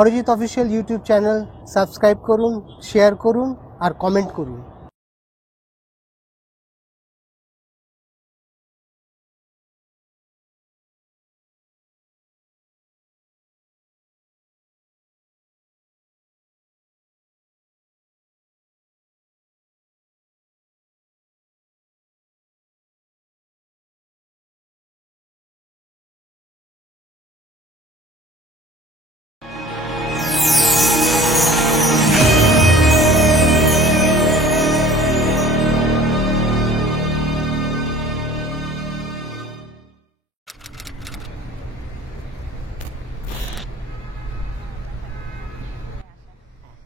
Arijit official YouTube channel subscribe করুন, share করুন আর comment করুন।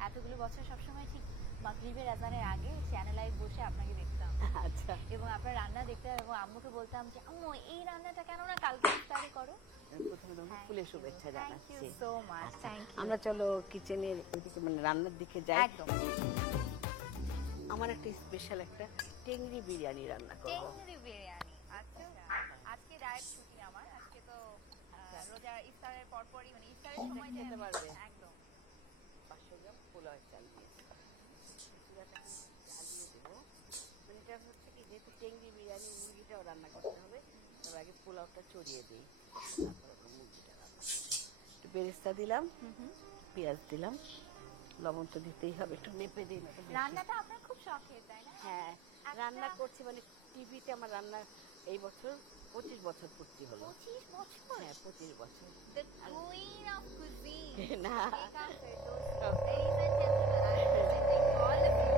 এতগুলো বছর সবসময় ঠিক মাগরিবের আজানের আগে চ্যানেল লাইভ বসে আপনাকে দেখতাম। আচ্ছা, এবং আপনার রান্না দেখতাম এবং আম্মুকে বলতাম যে আম্মু এই রান্নাটা কেন না কালকে ইফতারে করো। প্রথমে তোমাকে ফুলের শুভেচ্ছা জানাচ্ছি। Thank you so much. Thank you. আমরা চলো কিচেনের ওইদিকে মানে রান্নার দিকে যাই। একদম। আমার একটা স্পেশাল একটা টেংরি বিরিয়ানি রান্না করব। টেংরি বিরিয়ানি। আচ্ছা, আজকে ডায়েট ছুটি আমার। আজকে তো রোজা ইফতারের পরপরই মানে ইফতারের সময় খেতে পারবে। একদম 500 গ্রাম পোলাওয়ের চাল দিয়েছি। চুলাটা জ্বালিয়ে দেবো। মানে এটা হচ্ছে কি যেহেতু টেংরি বিরিয়ানি মুরগিটাও রান্না করতে হবে, তবে আগে পোলাওটা চড়িয়ে দিই, তারপরে আমরা মুরগিটা রান্না করবো। একটু বেরেস্তা দিলাম, পেঁয়াজ দিলাম, লবণ তো দিতেই হবে, একটু মেপে দিই না। রান্নাটা আপনার খুব শখের তাই না? হ্যাঁ, রান্না করছি মানে টিভিতে আমার রান্না এই বছর 25 বছর পূর্তি হলো। 25 বছর? হ্যাঁ, 25 বছর। The queen of cuisine. না। Rika Firdaus. Ladies and gentlemen, I am presenting all of you.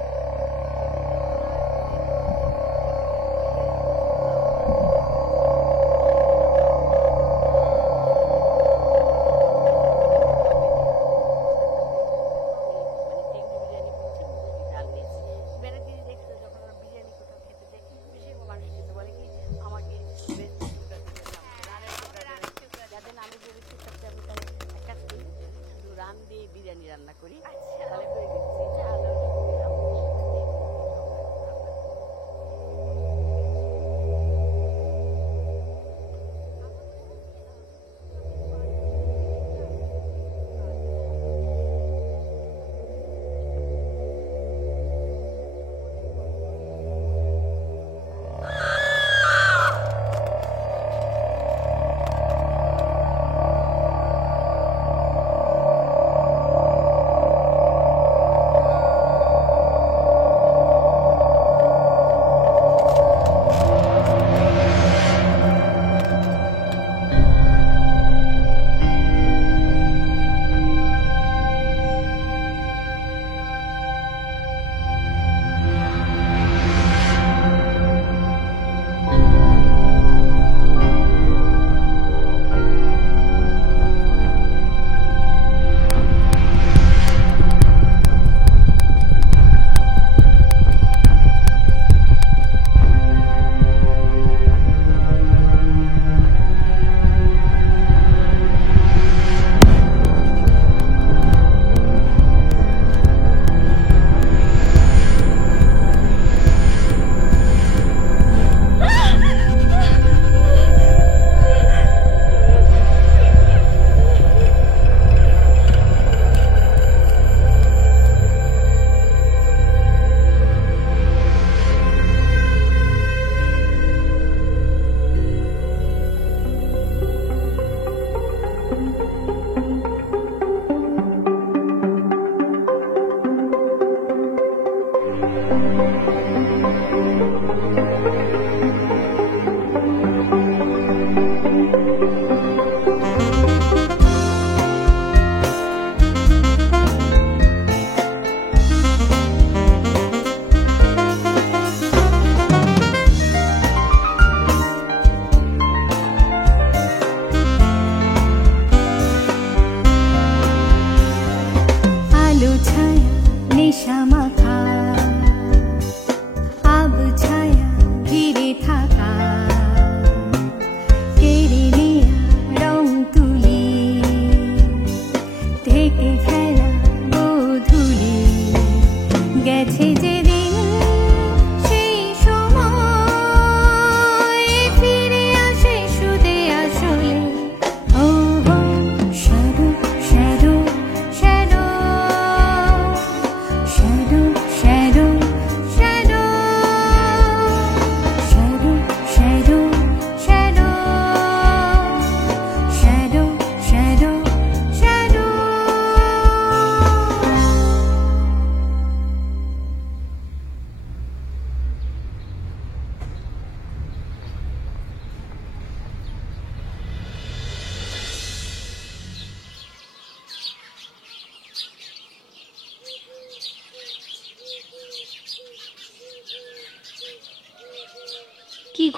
Biryani রান্না করি। আচ্ছা। তাহলে করে দিচ্ছি চাল আর দিলাম।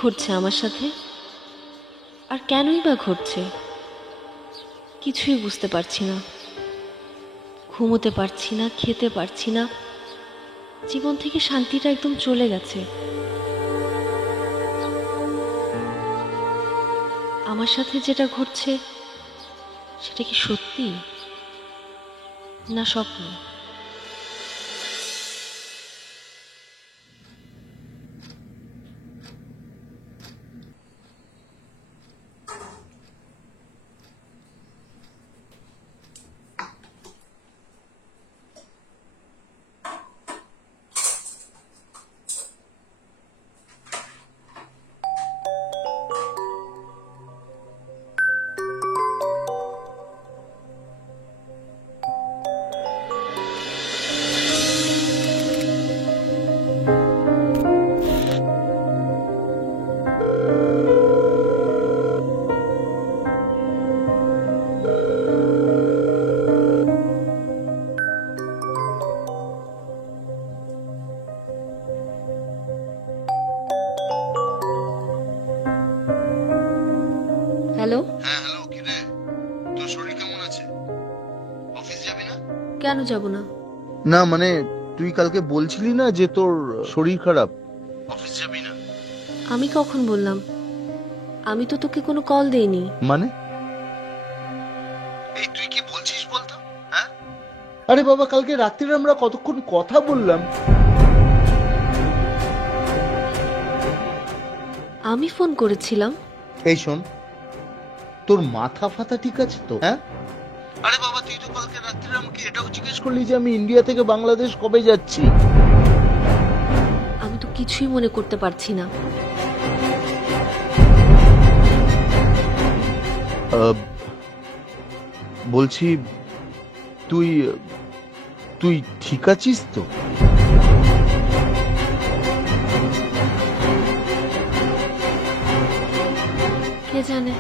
ঘটছে আমার সাথে, আর কেনই বা ঘটছে কিছুই বুঝতে পারছি না। ঘুমোতে পারছি না, খেতে পারছি না, জীবন থেকে শান্তিটা একদম চলে গেছে। আমার সাথে যেটা ঘটছে সেটা কি সত্যি না স্বপ্ন? হ্যালো, হ্যাঁ হ্যালো, কি রে? তোর শরীর কেমন আছে? অফিস যাবি না? কেন যাব না? না মানে তুই কালকে বলছিলি না যে তোর শরীর খারাপ, অফিস যাবি না? আমি কখন বললাম? আমি তো তোকে কোনো কল দেইনি। মানে এই তুই কি বলছিস বলতো? হ্যাঁ, আরে বাবা, কালকে রাত্রিরে আমরা কতক্ষণ কথা বললাম। আমি ফোন করেছিলাম। এই শোন, তোর মাথা ফাতা ঠিক আছে তো? হ্যাঁ, আরে বাবা, তুই তো কালকে রাত্রিরে আমাকে এটাও জিজ্ঞেস করলি যে আমি ইন্ডিয়া থেকে বাংলাদেশ কবে যাচ্ছি। আমি তো কিছুই মনে করতে পারছি না। বলছি, তুই তুই ঠিক আছিস তো? কে জানে।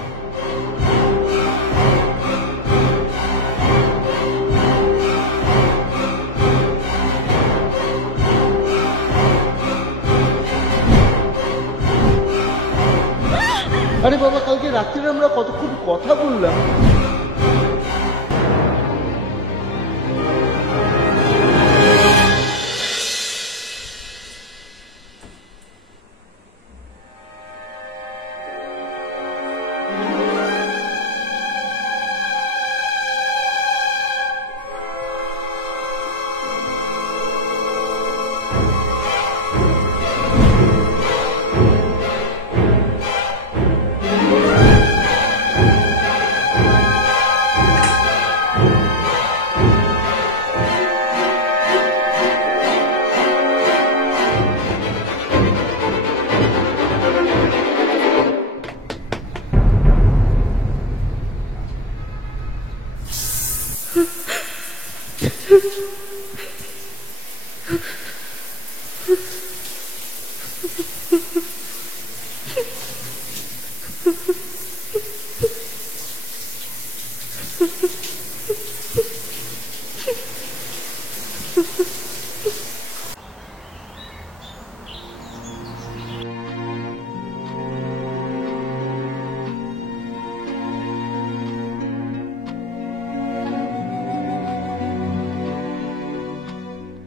আরে বাবা, কালকে রাত্রিরে আমরা কতক্ষণ কথা বললাম।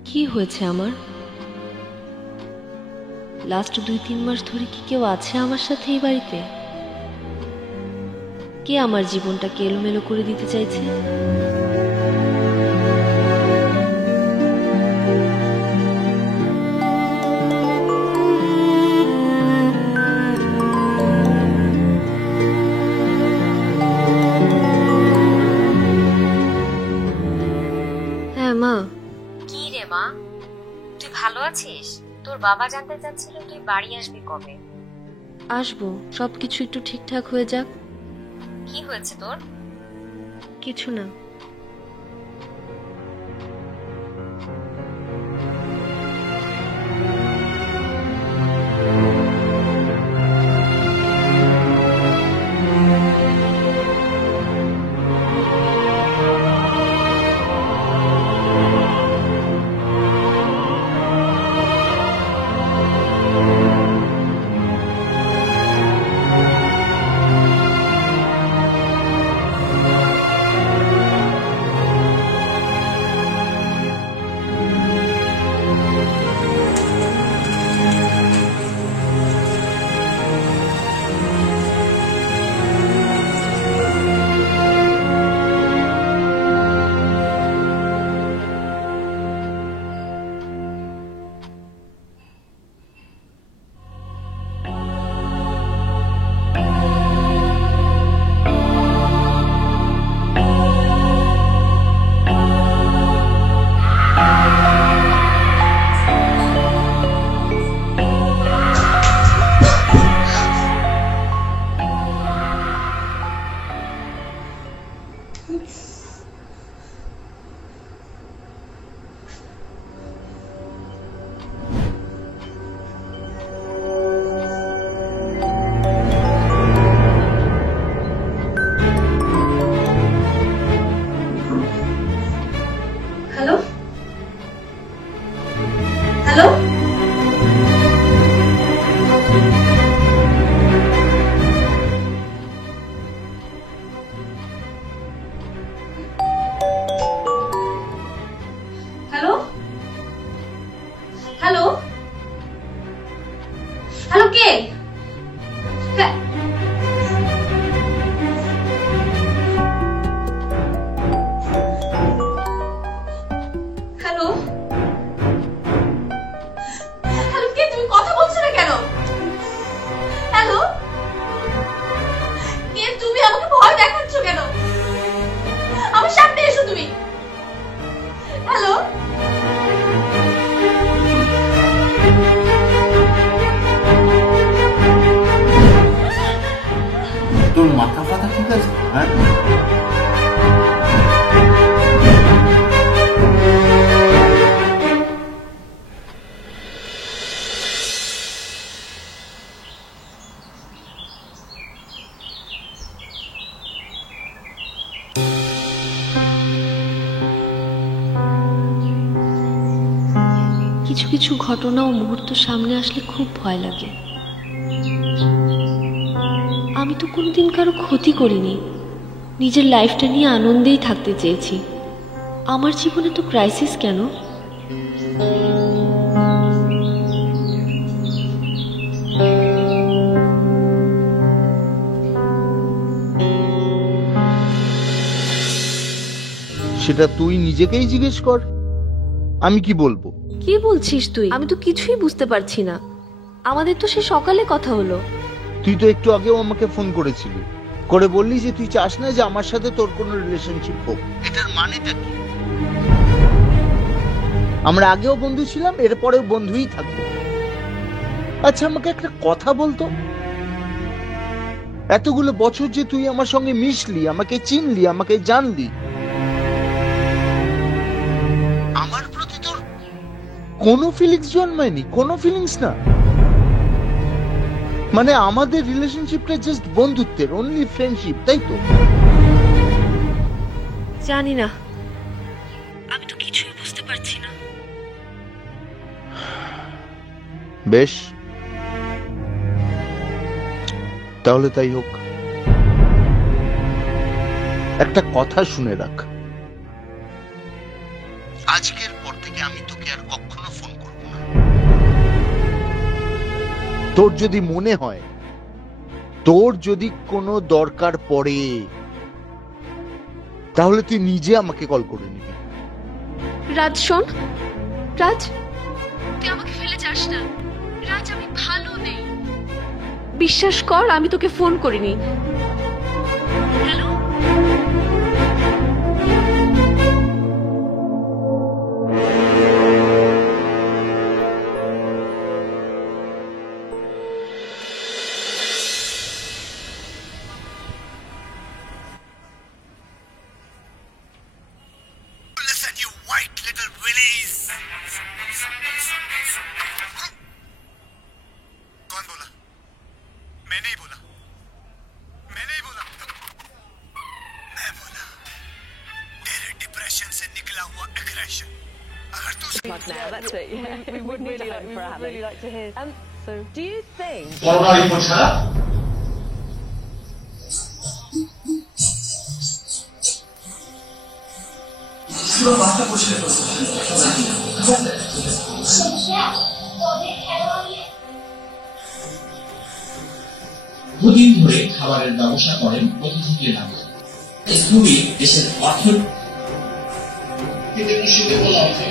কি হয়েছে আমার? লাস্ট 2-3 মাস ধরে কি কেউ আছে আমার সাথে এই বাড়িতে? কে আমার জীবনটাকে এলোমেলো করে দিতে চাইছে? হ্যাঁ মা। কি রে মা, তুই ভালো আছিস? তোর বাবা জানতে চাচ্ছিল তুই বাড়ি আসবি কবে। আসবো, সবকিছু একটু ঠিকঠাক হয়ে যাক। কি হয়েছে তোর? কিছু না। কিছু কিছু ঘটনা ও মুহূর্ত সামনে আসলে খুব ভয় লাগে। আমি তো কোনোদিন কারো ক্ষতি করিনি, নিজের লাইফটা নিয়ে আনন্দেই থাকতে চেয়েছি। আমার জীবনে তো ক্রাইসিস কেন? সেটা তুই নিজেকেই জিজ্ঞেস কর, আমি কি বলবো? কি বলছিস তুই? আমি তো কিছুই বুঝতে পারছি না। আমাদের তো সে সকালে কথা হলো। তুই তো একটু আগেও আমাকে ফোন করেছিলি, করে বললি যে তুই চাস না যে আমার সাথে তোর কোনো রিলেশনশিপ হোক। এটার মানেটা কি? আমরা আগেও বন্ধু ছিলাম, এরপরেও বন্ধুই থাকবো। আচ্ছা আমাকে একটা কথা বলতো, এতগুলো বছর যে তুই আমার সঙ্গে মিশলি, আমাকে চিনলি, আমাকে জানলি, আমার প্রতি তোর কোনো ফিলিংস জন্মায়নি? কোনো ফিলিংস না? মানে আমাদের রিলেশনশিপটা জাস্ট বন্ধুত্বের, অনলি ফ্রেন্ডশিপ, তাই তো? জানি না, আমি তো কিছুই বুঝতে পারছি না। বেশ, তাহলে তাই হোক। একটা কথা শুনে রাখ, আজকের পর থেকে আমি তোকে আর কখনো ফোন করব না। তোর যদি মনে হয়, তোর যদি কোনো দরকার পড়ে, তাহলে তুই নিজে আমাকে কল করে নিবি। রাজ শোন, রাজ তুই আমাকে ফেলে যাস না। রাজ আমি ভালো নেই, বিশ্বাস কর আমি তোকে ফোন করিনি। Hello, Listen, you white little willies. कौन बोला? मैंने ही बोला, मैंने ही बोला, मैं बोला तेरे डिप्रेशन से निकला हुआ एग्रेशन। अगर तू That's it. Yeah. We would really like to hear. So, do you think? Paratha report ছাড়া দুদিন ধরে খাবারের ব্যবসা করেন অতিথিদের নামে। খুবই দেশের অর্থ বলা হয়েছে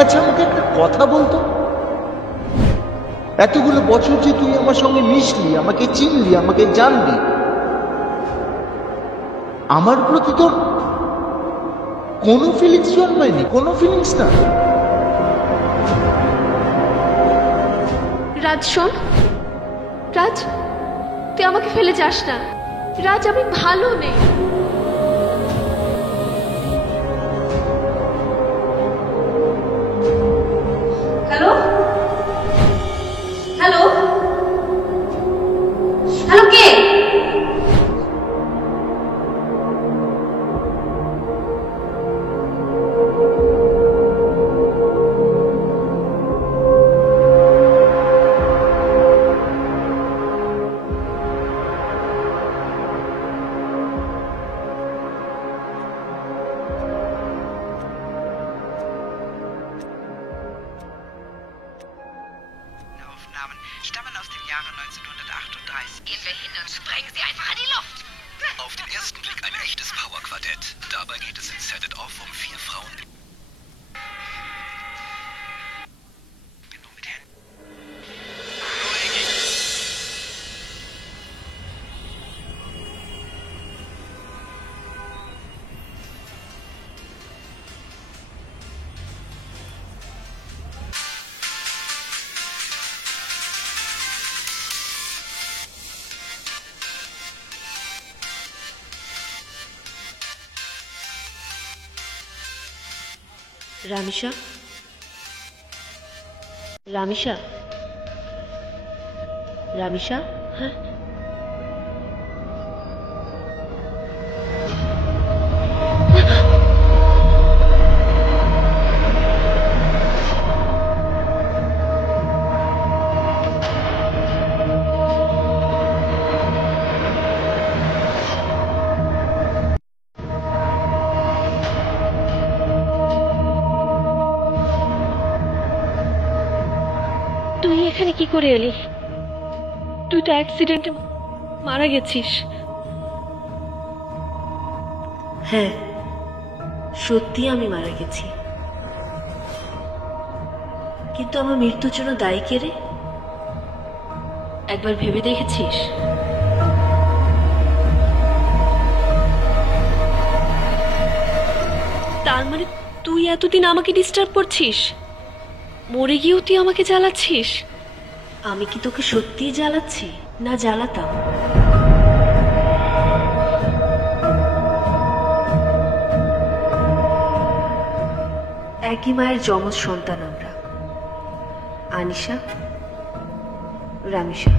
আচ্ছা আমাকে একটা কথা বলতো, এতগুলো বছর যে তুই আমার সঙ্গে মিশলি, আমাকে চিনলি, আমাকে জানলি, আমার প্রতি তোর কোনো ফিলিংস জন্মায়নি? কোনো ফিলিংস না? রাজ শোন, রাজ তুই আমাকে ফেলে যাস না। রাজ আমি ভালো নেই, Kindern. Sprengen sie einfach in die Luft! Auf den ersten Blick ein echtes Power-Quartett. Dabei geht es in Set It Off um 4 Frauen. Nur mit Händen. Ramisa, Ramisa, Ramisa, হ্যাঁ তুই এখানে কি করে এলি? তুই তো অ্যাক্সিডেন্টে মারা গেছিস। হ্যাঁ, সত্যি আমি মারা গেছি, কিন্তু আমার মৃত্যুর জন্য দায়ী কে রে? একবার ভেবে দেখেছিস? তার মানে তুই এতদিন আমাকে ডিস্টার্ব করছিস, মরে গিয়েও তুই আমাকে জ্বালাচ্ছিস। আমি কি তোকে সত্যিই জ্বালাচ্ছি না জ্বালাতাম? একই মায়ের যমজ সন্তান আমরা, আনিশা, রামিসা।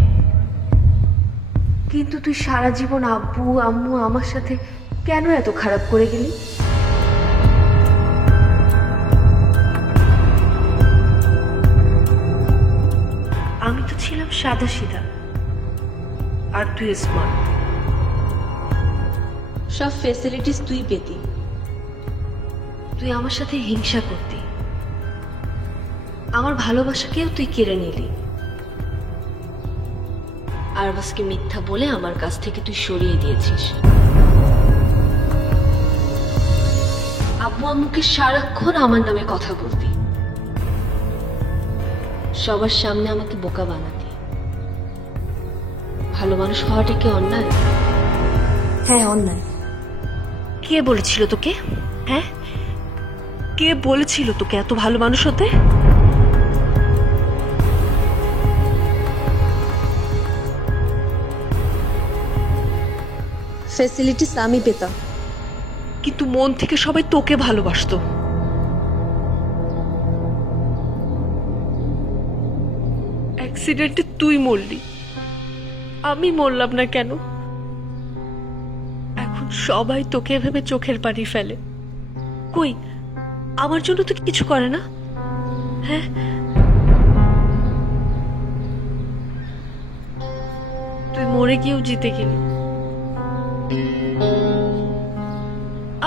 কিন্তু তুই সারা জীবন আব্বু আম্মু আমার সাথে কেন এত খারাপ করে গেলি? আমি তো ছিলাম সাদা সিধা, আর তুই স্মার্ট। সব ফেসিলিটিস তুই পেতি, তুই আমার সাথে হিংসা করতি, আমার ভালোবাসাকেও তুই কেড়ে নিলি। আরবাজকে মিথ্যা বলে আমার কাছ থেকে তুই সরিয়ে দিয়েছিস। আব্বু আম্মুকে সারাক্ষণ আমার নামে কথা বলতি, সবার সামনে আমাকে বোকা বানাতি। ভালো মানুষ হওয়াটা কি অন্যায়? হ্যাঁ অন্যায়। কে বলেছিল তোকে? হ্যাঁ, কে বলেছিল তোকে এত ভালো মানুষ হতে? ফ্যাসিলিটিস আমি পেতাম, কিন্তু মন থেকে সবাই তোকে ভালোবাসতো। অ্যাক্সিডেন্টে তুই মরলি, আমি মরলাম না কেন? এখন সবাই তোকে ভেবে চোখের পানি ফেলে। কই, আমার জন্য তো কিছু করে না? হ্যাঁ, তুই মরে গিয়েও জিতে গেলি।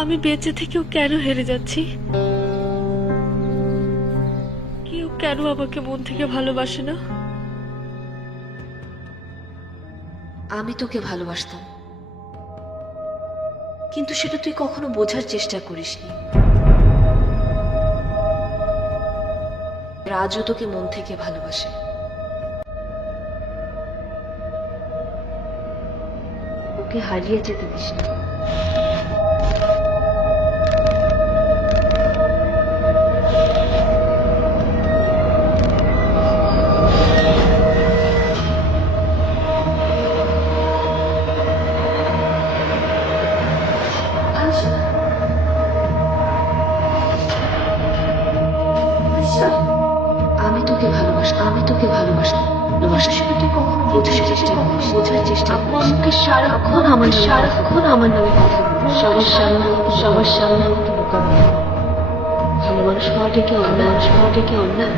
আমি বেঁচে থেকেও কেন হেরে যাচ্ছি? কেউ কেন আমাকে মন থেকে ভালোবাসে না? আমি তোকে ভালোবাসতাম, কিন্তু সেটা তুই কখনো বোঝার চেষ্টা করিসনি। রাজও তোকে মন থেকে ভালোবাসে। ওকে হারিয়ে যেতে দিস না। আমি তোকে ভালোবাসতাম, আমি তোকে ভালোবাসতাম। সেটা তুই কখনো বোঝার চেষ্টা করিস, বোঝার চেষ্টা করিস। আমাকে সারাক্ষণ আমার নামে কথা বল, সবার সামনে আমাকে বোকা বানায়। ভালো মানুষ হওয়াটা কি অন্যায়? মানুষ হওয়াটা কি অন্যায়?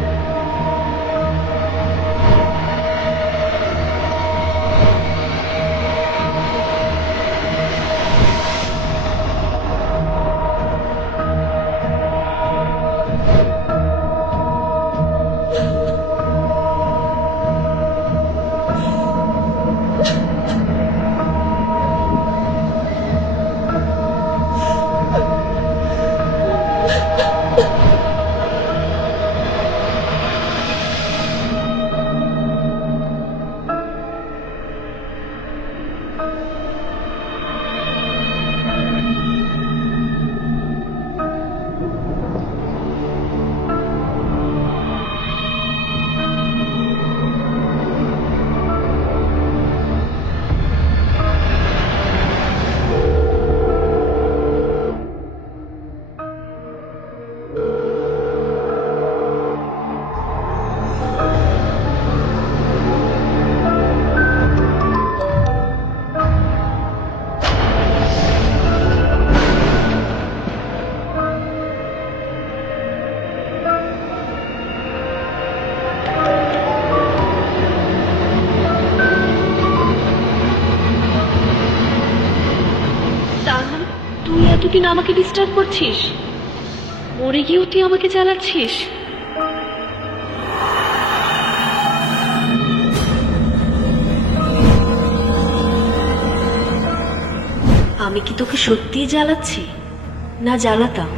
তুই এতদিন আমাকে ডিস্টার্ব করছিস, মরে গিয়েও তুই আমাকে জ্বালাচ্ছিস। আমি কি তোকে সত্যিই জ্বালাচ্ছি, না জ্বালাতাম?